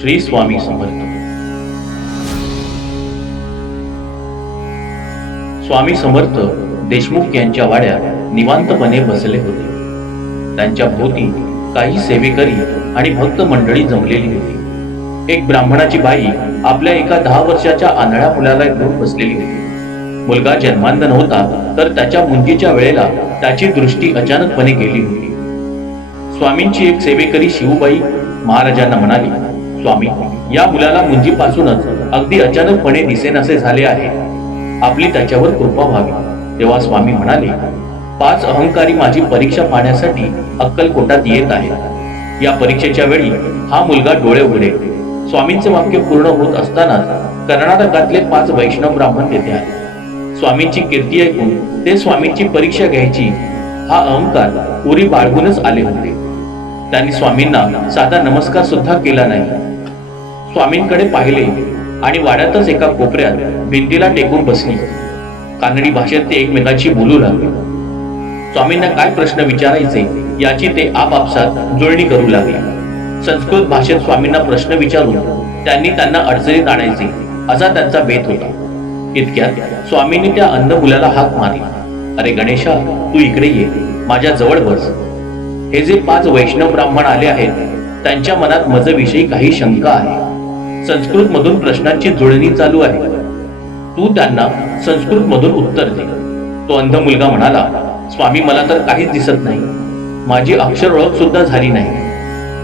श्री स्वामी समर्थ. स्वामी समर्थ देशमुख यांच्या वाड्यात निवांतपणे बसले होते. त्यांच्या भोवती काही सेवेकरी आणि भक्त मंडळी जमलेली होती. एक ब्राह्मणाची बाई आपल्या एका दहा वर्षाच्या आंधळ्या मुलाला घेऊन बसलेली होती. मुलगा जन्मांध नव्हता तर त्याच्या मुंजीच्या वेळेला त्याची दृष्टी अचानकपणे गेली होती. स्वामींची एक सेवेकरी शिवबाई महाराजांना म्हणाली स्वामी या मुलाला मुंजीपासूनच अगदी अचानकपणे दिसेनासे झाले आहे. आपली त्याच्यावर कृपा व्हावी. तेव्हा स्वामी म्हणाले पाच अहंकारी माझी परीक्षा पाहण्यासाठी अक्कलकोटात येत आहे या परीक्षेच्या वेळी हा मुलगा डोळे उघडे स्वामींचे वाक्य पूर्ण होत असतानाच कर्नाटकातले पाच वैष्णव ब्राह्मण तेथे आले. स्वामींची कीर्ती ऐकून ते स्वामींची परीक्षा घ्यायची. हा अहंकार उरी बाळगूनच आले होते. त्यांनी स्वामींना साधा नमस्कार सुद्धा केला नाही. स्वामींकडे पाहिले आणि वाड्यातच एका कोपऱ्यात भिंतीला टेकून बसली. कानडी भाषेत ते एकमेकांशी बोलू लागले. स्वामींना काय प्रश्न विचारायचे याची ते आपापसात जुळणी करू लागले. संस्कृत भाषेत स्वामींना प्रश्न विचारून त्यांनी त्यांना अडचणीत आणायचे. असा त्यांचा बेत होता. इतक्यात स्वामींनी त्या अंध मुलाला हाक मारला. अरे गणेशा तू इकडे ये. माझ्या जवळ बस. हे जे पाच वैष्णव ब्राह्मण आले आहेत त्यांच्या मनात मजविषयी काही शंका आहे. संस्कृत मधून प्रश्नांची जुळणी चालू आहे. तू त्यांना संस्कृत मधून उत्तर दे. तो अंध मुलगा म्हणाला स्वामी मला तर काहीच दिसत नाही. माझी अक्षर ओळख सुद्धा झाली नाही.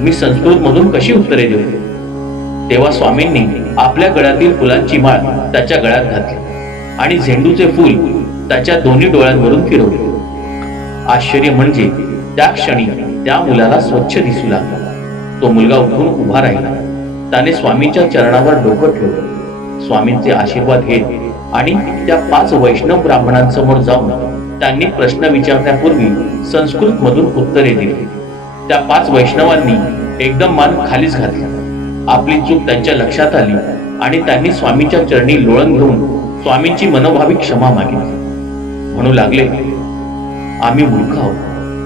मी संस्कृत मधून कशी उत्तरे देऊ? तेव्हा स्वामींनी आपल्या गळ्यातील फुलांची माळ त्याच्या गळ्यात घातली आणि झेंडूचे फूल त्याच्या दोन्ही डोळ्यांवरून फिरवले. आश्चर्य म्हणजे त्या क्षणी त्या मुलाला स्वच्छ दिसू लागला. तो मुलगा उठून उभा राहिला. त्याने स्वामींच्या चरणावर डोकं ठेवलं. स्वामींचे आशीर्वाद घेत आणि त्या पाच वैष्णव ब्राह्मणांसमोर जाऊन त्यांनी प्रश्न विचारण्यापूर्वी संस्कृत मधून उत्तरे दिली. त्या पाच वैष्णवांनी एकदम मान खालीच घातला. आपली चूक त्यांच्या लक्षात आली आणि त्यांनी स्वामींच्या चरणी लोळण घेऊन स्वामींची मनोभावी क्षमा मागितली. म्हणू लागले आम्ही मूर्ख आहोत.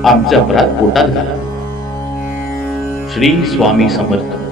आमचे अपराध पोटात घाला. श्री स्वामी समर्थ.